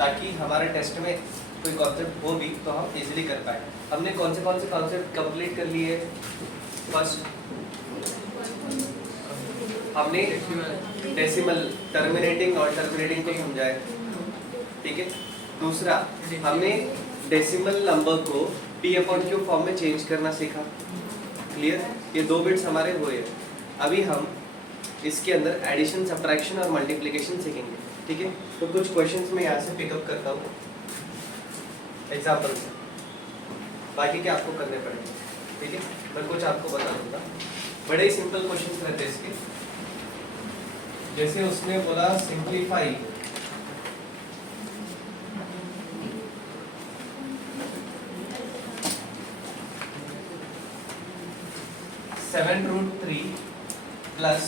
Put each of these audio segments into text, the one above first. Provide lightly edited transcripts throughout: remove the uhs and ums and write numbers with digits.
ताकि हमारे टेस्ट में कोई कॉन्सेप्ट हो भी तो हम इजीली कर पाए। हमने कौन से कॉन्सेप्ट कंप्लीट कर लिए? फर्स्ट हमने डेसिमल टर्मिनेटिंग और टर्मिनेटिंग को समझा है, ठीक है। दूसरा हमने डेसिमल नंबर को p/q फॉर्म में चेंज करना सीखा, क्लियर। ये 2 बिट्स हमारे हुए। अभी हम इसके अंदर एडिशन, सब्ट्रैक्शन और मल्टीप्लिकेशन सीखेंगे, ठीक है। तो कुछ क्वेश्चंस मैं यहाँ से पिकअप करता हूँ एग्जाम्पल से, बाकी क्या आपको करने पड़ेंगे, ठीक है। मैं कुछ आपको बता दूंगा, बड़े ही सिंपल क्वेश्चंस रहते हैं इसके। जैसे उसने बोला सिंप्लीफाई 7√3 प्लस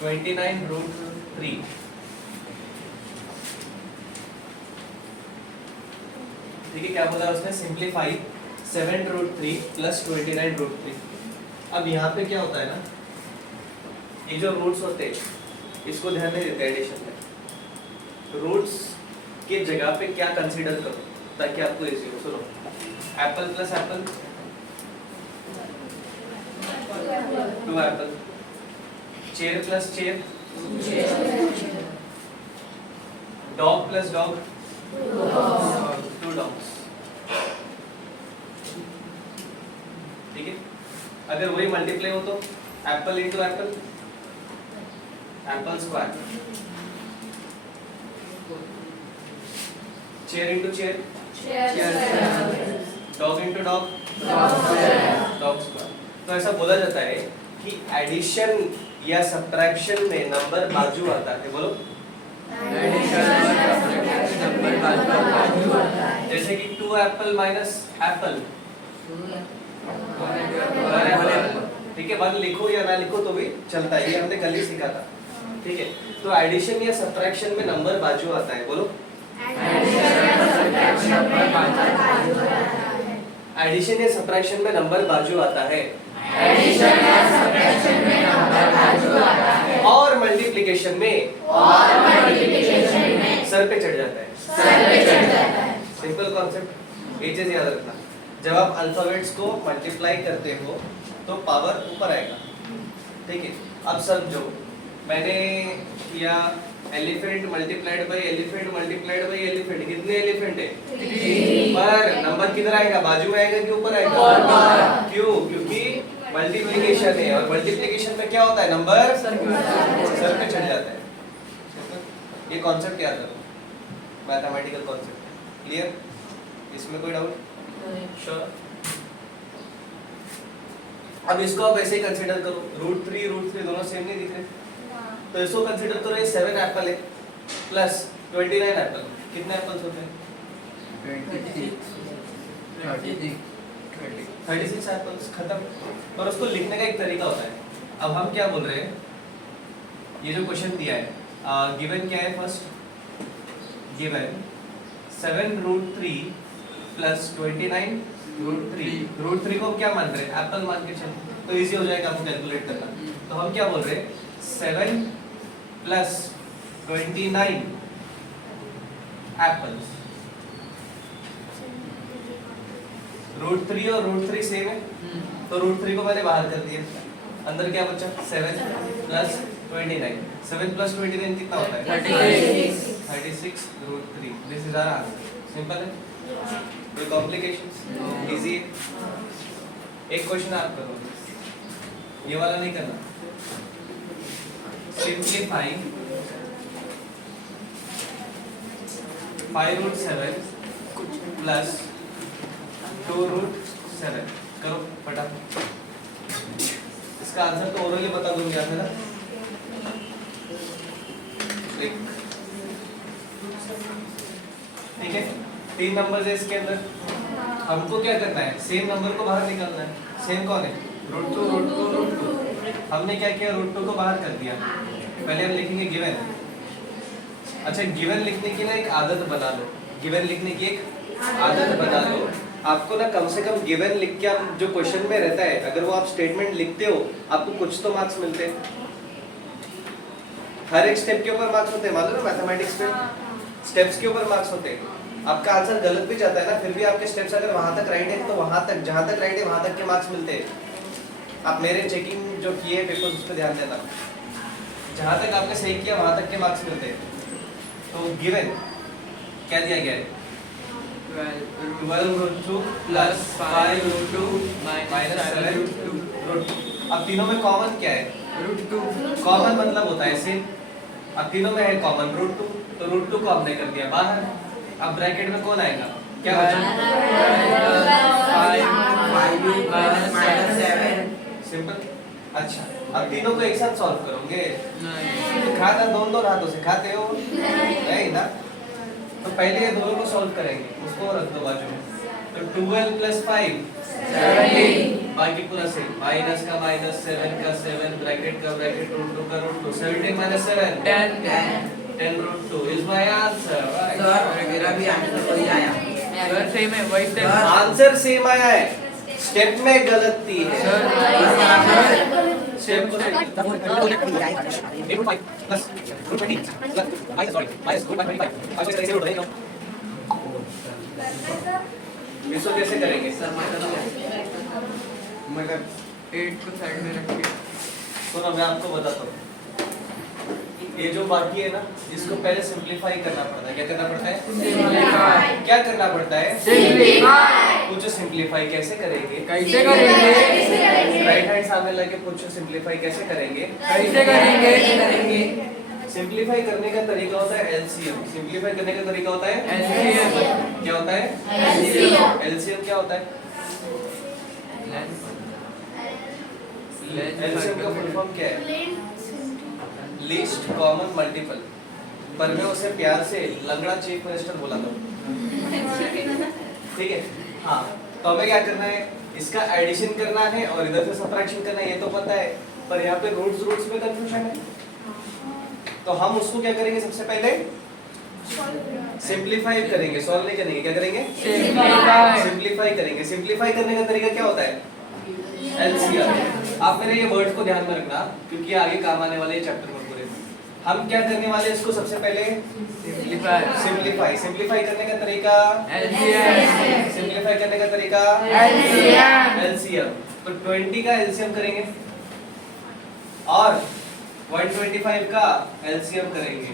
29√3, ठीक है। क्या बोला उसने? Simplify 7√3 plus 29√3। अब यहाँ पे क्या होता है ना, ये जो रूट्स होते हैं इसको ध्यान में देते हैं एडिशन में। रूट्स के जगह पे क्या कंसीडर करो ताकि आपको इजी हो। सुनो, Apple plus Apple 2 Apple, chair plus chair, dog plus dog 2 dogs, ठीक है। अगर वही मल्टीप्लाई हो तो Apple into Apple, Apple square, chair into chair, dog into dog, dog square. तो ऐसा बोला जाता है कि एडिशन या सब्ट्रैक्शन में नंबर बाजू आता है। बोलो, जैसे कि 2 एप्पल माइनस एप्पल, ठीक है। 1 लिखो या ना लिखो तो भी चलता है, ये हमने कल ही सीखा था, ठीक है। तो एडिशन या सब्ट्रैक्शन में नंबर बाजू आता है। बोलो, एडिशन या सब्ट्रैक्शन में नंबर बाजू आता है, और मल्टीप्लिकेशन में सर पे चढ़ जाता है। सिंपल कॉन्सेप्ट, ये चीज याद रखना। जब आप अल्फाबेट्स को मल्टीप्लाई करते हो तो पावर ऊपर आएगा, ठीक है। अब समझो, मैंने किया elephant multiplied by elephant multiplied by elephant, कितने एलिफेंट है? 3। पर नंबर किधर आएगा? बाजू में आएगा कि ऊपर आएगा? क्यों? क्योंकि मल्टीप्लिकेशन है, और मल्टीप्लिकेशन में क्या होता है? नंबर सर पे चढ़ जाता है। ये कॉन्सेप्ट याद रखो, मैथमेटिकल कॉन्सेप्ट, क्लियर? इसमें कोई डाउट? श्योर। अब इसको आप ऐसे ही कंसीडर करो, √3 दोनों सेम नहीं दिख रहे, तो इसको कंसीडर करो ये 7 एप्पल है प्लस 29 एप्पल। कितने एप्पल्स होते हैं? 36 एप्पल्स, खत्म। पर उसको लिखने का एक तरीका होता है। अब हम क्या बोल रहे हैं, ये जो क्वेश्चन दिया है, गिवन क्या है? First given 7√3 plus 29√3। √3 को क्या मान रहे हैं? एप्पल मान के चलो, तो इजी हो जाएगा आपको कैलकुलेट करना। तो हम क्या बोल रहे हैं? 7 प्लस 29 एप्पल्स। √3 और √3 सेम है, तो √3 को मैंने बाहर कर दिया, अंदर क्या बचा? 7 प्लस 29। 7 प्लस 29 कितना होता है? 36√3। This is our answer. Simple है, कोई कॉम्प्लिकेशंस? इजी है। एक क्वेश्चन आप करो, ये वाला नहीं करना। सिंप्लीफाई 5√7 प्लस 2√7 करो फटाफट। इसका आंसर तो ओरली बता दूंगी आप, है ना? ठीक है, 3 नंबर्स है इसके अंदर, हमको क्या करना है? सेम नंबर को बाहर निकालना है। सेम कौन है? √2। हमने क्या किया? √2 को बाहर कर दिया। पहले हम लिखेंगे गिवन। अच्छा, गिवन लिखने की ना एक आदत बना लो, गिवन लिखने की एक आदत बना लो। आपको ना कम से कम गिवन लिख के, आप जो क्वेश्चन में रहता है, अगर वो आप स्टेटमेंट लिखते हो, आपको कुछ तो मार्क्स मिलते हैं। हर एक स्टेप के ऊपर मार्क्स होते हैं, मालूम है मैथमेटिक्स में? स्टेप्स के ऊपर मार्क्स होते हैं। आपका आंसर गलत भी जाता है ना, फिर भी आपके स्टेप्स अगर वहां तक राइट है तो वहां तक, जहां तक राइट है वहां तक के मार्क्स मिलते हैं। आप मेरे चेकिंग जो किए पेपर उस पर ध्यान देना, जहां तक आपने सही किया वहां तक के मार्क्स मिलते हैं। तो गिवन क्या दिया गया है? 12√2 प्लस 5√2 माइनस 7√2। अब तीनों में कॉमन क्या है? √2। कॉमन मतलब होता है सेम। अब तीनों में है कॉमन √2, तो √2 को हमने कर दिया बाहर। अब ब्रैकेट में कौन आएगा? क्या बचा? 5 सिंपल। अच्छा, अब तीनों को एक साथ सॉल्व करोगे? नहीं। खाता दोनों हाथों से खाते हो? नहीं ना। तो पहले ये दोनों को सॉल्व करेंगे, उसको रख दो बाजू में। तो 12 प्लस 5 17, बाकी पूरा सेम। माइनस का माइनस, 7 का 7, ब्रैकेट का ब्रैकेट, √2 का √2। 17 minus 7 10√2 is my answer. Sir मेरा भी आंसर वही आया। सर सेम है, वही स्टेप। आंसर सेम आया है, स्टेप में गलती है। स्टेप को इसको कैसे करेंगे? मैं 8 को साइड में रखिए। सुनो, मैं आपको बताता हूँ। ये जो बाकी है ना, इसको पहले सिंपलीफाई करना पड़ता है। क्या करना पड़ता है? सिंपलीफाई। क्या करना पड़ता है? सिंपलीफाई। पूछो सिंपलीफाई कैसे करेंगे? कैसे करेंगे? राइट हैंड सामने लेके पूछो सिंपलीफाई कैसे करेंगे? कैसे करेंगे? सिंपलीफाई करने का तरीका होता है एलसीएम। सिंपलीफाई करने का तरीका होता है एलसीएम। क्या होता है? एलसीएम क्या होता है? एलसीएम का फुल फॉर्म क्या है? Least common multiple. पर मैं उसे प्यार से लंगड़ा चीफ मिनिस्टर बोला था। ठीक है, हाँ। तो हमें क्या करना है? इसका एडिशन करना है और इधर से सब्ट्रैक्शन करना है, ये तो पता है। पर यहाँ पे रूट्स में कंफ्यूजन है। तो हम उसको क्या करेंगे? सबसे पहले सिंपलीफाई करेंगे, सॉल्व नहीं करेंगे। क्या करेंगे? सिंपलीफाई करेंगे। सिंपलीफाई करने का तरीका क्या होता है? एलसीएम। आप मेरे ये वर्ड को ध्यान में रखना, क्योंकि आगे काम आने वाले चैप्टर में पूरे। हम क्या करने वाले हैं इसको? सबसे पहले सिंपलीफाई। सिंपलीफाई करने का तरीका एलसीएम। सिंपलीफाई करने का तरीका एलसीएम। तो 20 का एलसीएम करेंगे और 125 का एलसीएम करेंगे।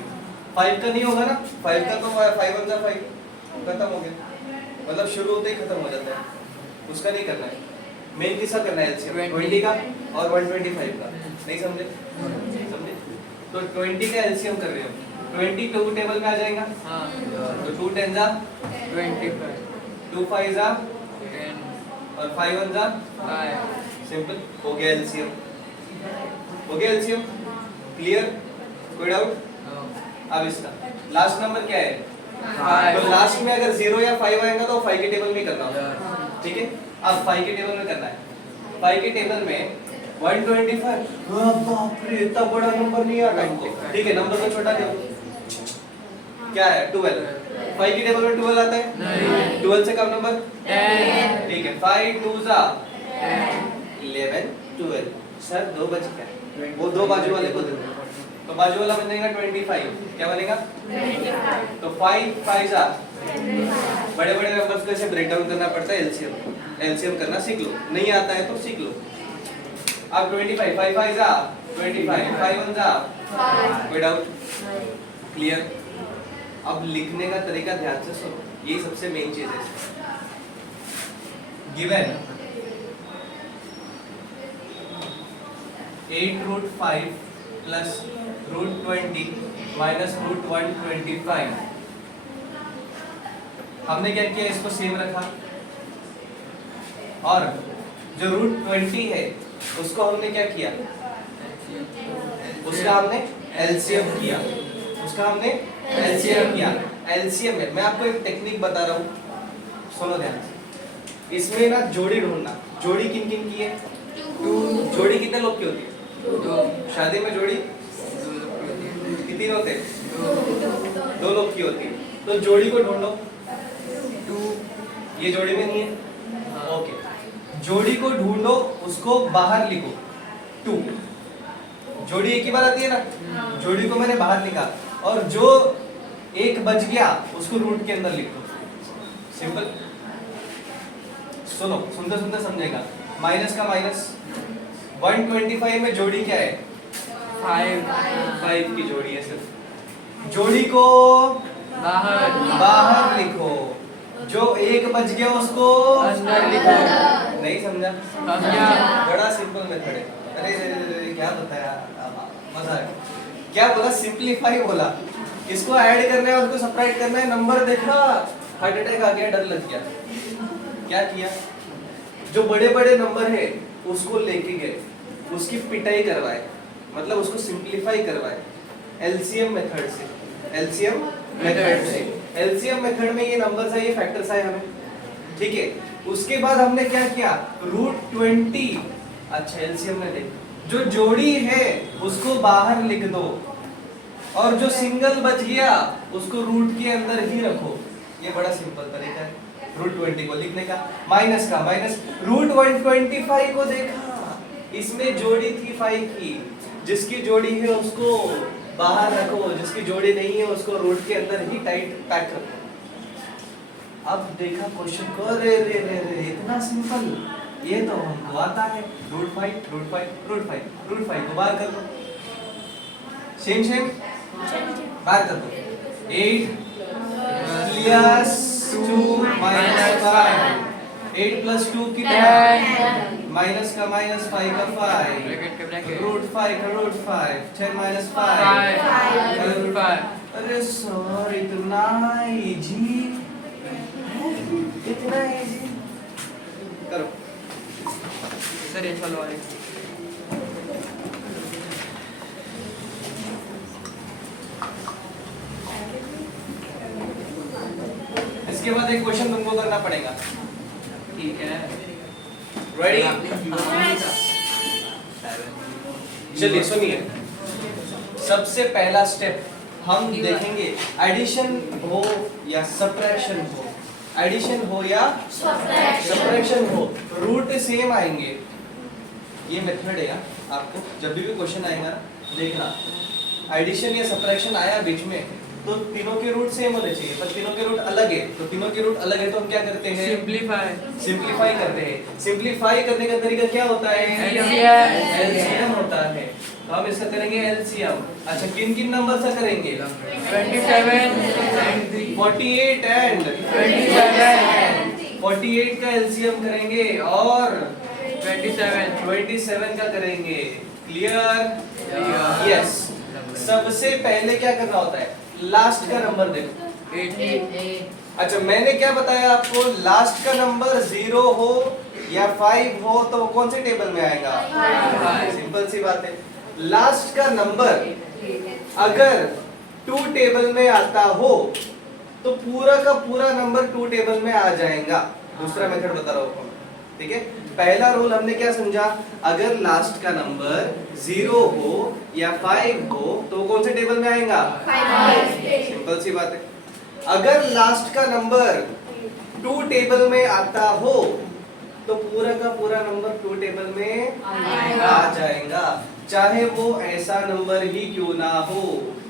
5 का नहीं होगा ना, 5 का तो 5 1 5 खत्म हो गया, मतलब शुरू होते ही खत्म हो जाता है, उसका नहीं करना है। मेन किसका करना है? एलसीएम 20 का और 125 का। नहीं समझे? समझे? तो 20 का एलसीएम कर रहे हो। 20 2 टेबल में आ जाएगा। हां, तो 2 10 जा 25, 2 5 जा 10, और 5 1 जा 5। सिंपल हो गया एलसीएम। हो गया एलसीएम। क्लियर? कोई डाउट? अब इसका लास्ट नंबर क्या है? 5। तो लास्ट में अगर 0 या 5 आएगा तो 5 के टेबल में करना होगा। ठीक है, अब 5 के टेबल में करना है। 5 के टेबल में 125। बाप रे, इतना बड़ा नंबर नहीं आता हमको। ठीक है, नंबर को छोटा करो। क्या है? 12। 5 के टेबल में 12 आता है? नहीं। 12 से कम नंबर 10। ठीक है। 5 2 जा 10। 11 12। सर 2 बच गए, वो 2 बाजू वाले को दे दो, तो बाजू वाला बनेगा 25। क्या बनेगा? 25। तो 5 5 जा बड़े बड़े नंबर्स को ऐसे ब्रेक डाउन करना पड़ता है। एलसीएम करना सीख लो, नहीं आता है तो सीख लो। अब 25 5 5 जा 25, 5 1 जा 5। कोई डाउट? क्लियर? अब लिखने का तरीका ध्यान से सुनो, ये सबसे मेन चीज है। Given 8√5 plus √20 minus √125। हमने क्या किया? इसको सेम रखा और जो √20 है उसको हमने क्या किया? उसका हमने एलसीएम किया। उसका हमने एलसीएम किया। एलसीएम में मैं आपको एक टेक्निक बता रहा हूँ, सुनो ध्यान से। इसमें ना जोड़ी ढूंढना। जोड़ी किन किन की है? 2। जोड़ी कितने लोग की होती है? 2। शादी में जोड़ी कितनी होते हैं? 2 लोग की होती है। तो जोड़ी को ढूंढो। 2 ये जोड़ी में नहीं है। ओके, जोड़ी को ढूंढो, उसको बाहर लिखो 2। जोड़ी एक ही बार आती है ना, जोड़ी को मैंने बाहर लिखा और जो एक बच गया उसको रूट के अंदर लिख दो, सिंपल। सुनो, सुनते सुनते समझेगा। माइनस का माइनस, 125 में जोड़ी क्या है? 5 की जोड़ी है सिर्फ। जोड़ी को बाहर लिखो, जो एक बच गया उसको अंदर लिखो। नहीं समझा? समझा। बड़ा सिंपल मेथड है। अरे क्या बताया, मजा है। क्या बोला? सिंपलीफाई बोला। इसको ऐड करना है, उसको सबट्रैक्ट करना है, नंबर देखा, हार्ट अटैक आ गया, डर लग गया। क्या किया? जो बड़े बड़े नंबर है उसको लेके गए, उसकी पिटाई करवाए, मतलब उसको सिंपलीफाई करवाए एलसीएम मेथड से। एलसीएम मेथड से, एलसीएम मेथड में ये नंबर्स है, ये फैक्टर्स आए हमें, ठीक है। उसके बाद हमने क्या किया? रूट 20। अच्छा, एलसीएम में देख, जो जोड़ी है उसको बाहर लिख दो, और जो सिंगल बच गया उसको रूट के अंदर ही रखो। ये बड़ा सिंपल तरीका है रूट 20 को लिखने का। माइनस का माइनस, रूट 125 को देखा, इसमें जोड़ी थी 5 की, जिसकी जोड़ी है उसको बाहर रखो, जिसकी जोड़ी नहीं है उसको रूट के अंदर ही टाइट पैक रखो। अब देखा क्वेश्चन को, रे रे रे रे इतना सिंपल, ये तो हमको आता है। रूट 5 रूट 5 रूट 5 रूट 5 को बाहर कर दो, सेम सेम बाहर कर दो। 8 प्लस 2 माइनस 5, 8 प्लस 2 कितना? माइनस का माइनस 5 का 5, ब्रैकेट के ब्रैकेट। रूट 5 का रूट 5, 10 माइनस 5। रूट 5। अरे सर इतना इजी, इतना इजी करो। सर ये चलो आए। इसके बाद एक क्वेश्चन तुमको करना पड़ेगा, ठीक है। रेडी? चलिए सुनिए, सबसे पहला स्टेप हम देखेंगे, एडिशन हो या सब्ट्रैक्शन हो, एडिशन हो या सब्ट्रैक्शन हो, रूट सेम आएंगे। ये मेथड है यार, आपको जब भी क्वेश्चन आएगा देखना, एडिशन या सब्ट्रैक्शन आया बीच में तो तीनों के रूट सेम होने चाहिए, पर तीनों के रूट अलग है, तो तीनों के रूट अलग है तो हम क्या करते हैं? सिंपलीफाई करते हैं। सिंपलीफाई करने का तरीका क्या होता है? एलसीएम होता है। तो हम इसका करेंगे एलसीएम। अच्छा, किन किन नंबर से करेंगे? 27 48 एंड 27 48 का एलसीएम करेंगे और 27 का करेंगे। क्लियर? यस। सबसे पहले क्या करना होता है? लास्ट का नंबर देखो। 8 अच्छा, मैंने क्या बताया आपको? लास्ट का नंबर 0 हो या 5 हो तो कौन से टेबल में आएगा? 5। सिंपल सी बात है। लास्ट का नंबर अगर 2 टेबल में आता हो तो पूरा का पूरा नंबर 2 टेबल में आ जाएगा। दूसरा मेथड बता रहा हूँ, ठीक है। पहला रूल हमने क्या समझा? अगर लास्ट का नंबर 0 हो या 5 हो तो कौन से टेबल में आएगा? 5। सिंपल सी बात है। अगर लास्ट का नंबर 2 टेबल में आता हो तो पूरा का पूरा नंबर 2 टेबल में आ जाएगा, चाहे वो ऐसा नंबर ही क्यों ना हो।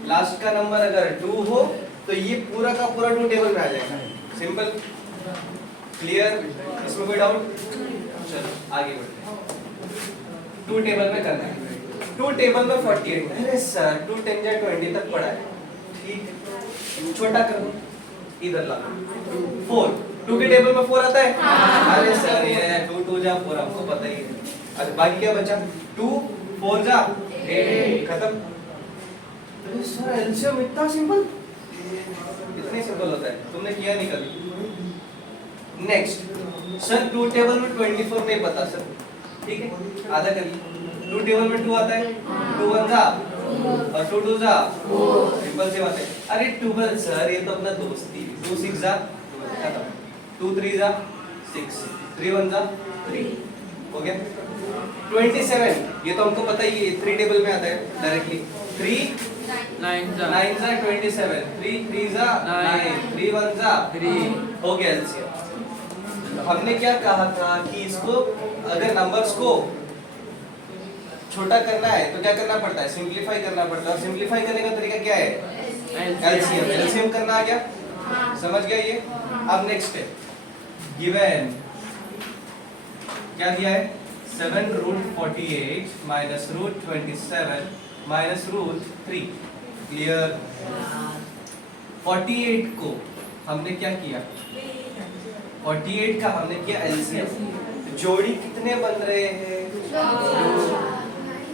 लास्ट का नंबर अगर 2 हो तो ये पूरा का पूरा 2 टेबल में आ जाएगा। Simple, clear? इसमें कोई डाउट? चलो आगे बढ़ते हैं। 2 टेबल में करना है। 2 टेबल में 48। अरे सर 2 10 या 20 तक पढ़ा है, ठीक है। छोटा कर दो, इधर ला 4। 2 के टेबल में 4 आता है? अरे सर ये 2 2 जा 4, आपको पता ही है। अच्छा, बाकी क्या बचा? 2 4 जा 8, खत्म। अरे सर एलसीएम इतना सिंपल, इतने सिंपल होता है, तुमने किया नहीं कभी। नेक्स्ट, सर 2 टेबल में 24 नहीं पता सर, ठीक है, आधा करिए। 2 टेबल में 2 आता है, 2 1 जा और 2 2 जा, सिंपल सी बात है। अरे 12 सर ये तो अपना दोस्ती, 2 6 जा खत्म, 2 3 जा 6, 3 1 जा 3, हो गया। 27 ये तो हमको पता ही है, 3 टेबल में आता है डायरेक्टली। 3 9 जा 27, 3 3 जा 9, 3 1 जा 3, हो गया एलसीएम। हमने क्या कहा था कि इसको अगर नंबर्स को छोटा करना है तो क्या करना पड़ता है? सिंपलीफाई करना पड़ता है। और सिंपलीफाई करने का तरीका क्या है? एलसीएम एलसीएम करना आ गया, समझ गया ये। अब नेक्स्ट है गिवन, क्या दिया है 7 root 48 minus root 27 minus root 3, clear. 48 को हमने क्या किया, 48 का हमने किया एलसीएम। जोड़ी कितने बन रहे हैं,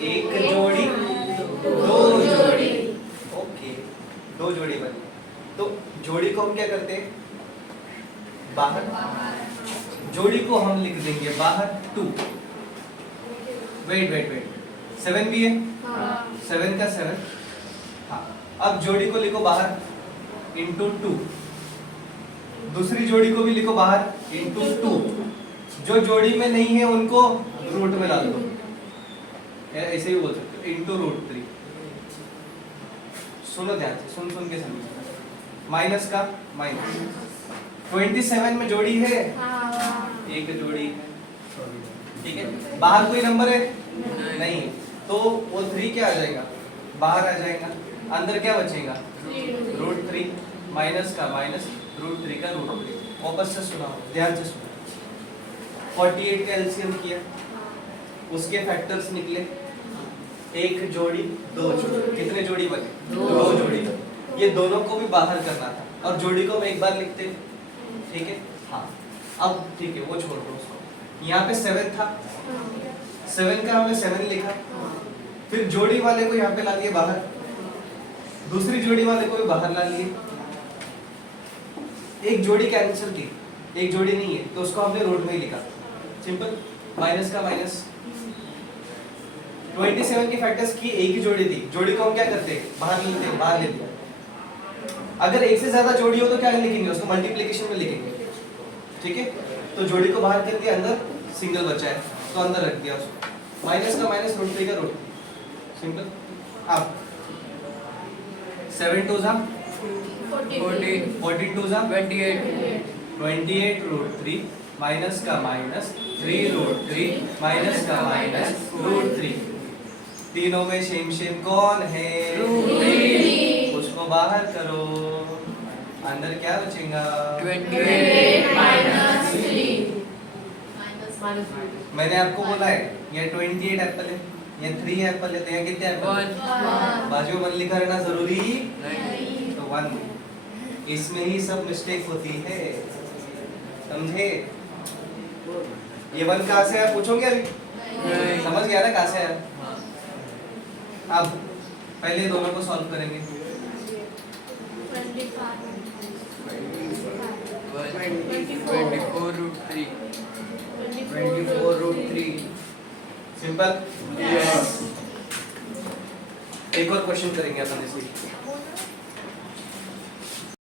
एक जोड़ी दो जोड़ी, ओके 2 जोड़ी बनी। तो जोड़ी को हम क्या करते हैं, बाहर, जोड़ी को हम लिख देंगे बाहर 2। वेट वेट वेट, 7 भी है, 7 का 7, हाँ। अब जोड़ी को लिखो बाहर इंटू 2, दूसरी जोड़ी को भी लिखो बाहर इंटू 2। जो जोड़ी में नहीं है उनको रूट में डाल दो, ऐसे ही बोल सकते हो, इंटू रूट 3। सुनो ध्यान से, सुन सुन के समझो। माइनस का माइनस, 27 में जोड़ी है, एक जोड़ी, ठीक है। बाहर कोई नंबर है नहीं, तो वो 3 क्या आ जाएगा, बाहर आ जाएगा। अंदर क्या बचेगा, रूट 3, माइनस का माइनस, रूट 3 का रूट 3। वापस से सुना, ध्यान से सुनो। 48 का एलसीएम किया, उसके फैक्टर्स निकले, एक जोड़ी दो जोड़ी, कितने जोड़ी बने, 2 जोड़ी बने। ये दोनों को भी बाहर करना था, और जोड़ी को हम एक बार लिखते हैं, ठीक है। हाँ अब ठीक है, वो छोड़ दो उसको। यहाँ पे 7 था, 7 का हमने 7 लिखा, फिर जोड़ी वाले को यहाँ पे ला लिए बाहर, दूसरी जोड़ी वाले को भी बाहर ला लिए। एक जोड़ी कैंसिल की, एक जोड़ी नहीं है तो उसको हमने रूट में ही लिखा, सिंपल। माइनस का माइनस, 27 के फैक्टर्स की एक ही जोड़ी थी, जोड़ी को हम क्या करते हैं, बाहर ले लेते हैं, बाहर ले लिया। अगर एक से ज्यादा जोड़ी हो तो क्या लिखेंगे, उसको मल्टीप्लिकेशन में लिखेंगे, ठीक है। तो जोड़ी को बाहर कर दिया, अंदर सिंगल बचा है तो अंदर रख दिया उसको। माइनस का माइनस, रूट 3 का रूट, सिंपल। अब 7 2 जा 14, 14 2 जा 28 रूट 3 माइनस का माइनस, 3 रूट 3 माइनस का माइनस, रूट 3। तीनों में शेम कौन है, रूट 3। उसको बाहर करो, अंदर क्या बचेगा, 28 माइनस 3। मैंने आपको बोला है ये 28 एप्पल है, ये 3 एप्पल है, तो यहाँ कितने एप्पल, बाजू में 1 लिखा रहना जरूरी नहीं, तो 1। इसमें ही सब मिस्टेक होती है, समझे। ये 1 कहाँ से है पूछोगे अभी, समझ गया ना कहाँ से है। अब पहले दोनों को सॉल्व करेंगे। 24 रूट 3। 24 रूट 3। सिंपल। यस। एक और क्वेश्चन करेंगे अपन इसी।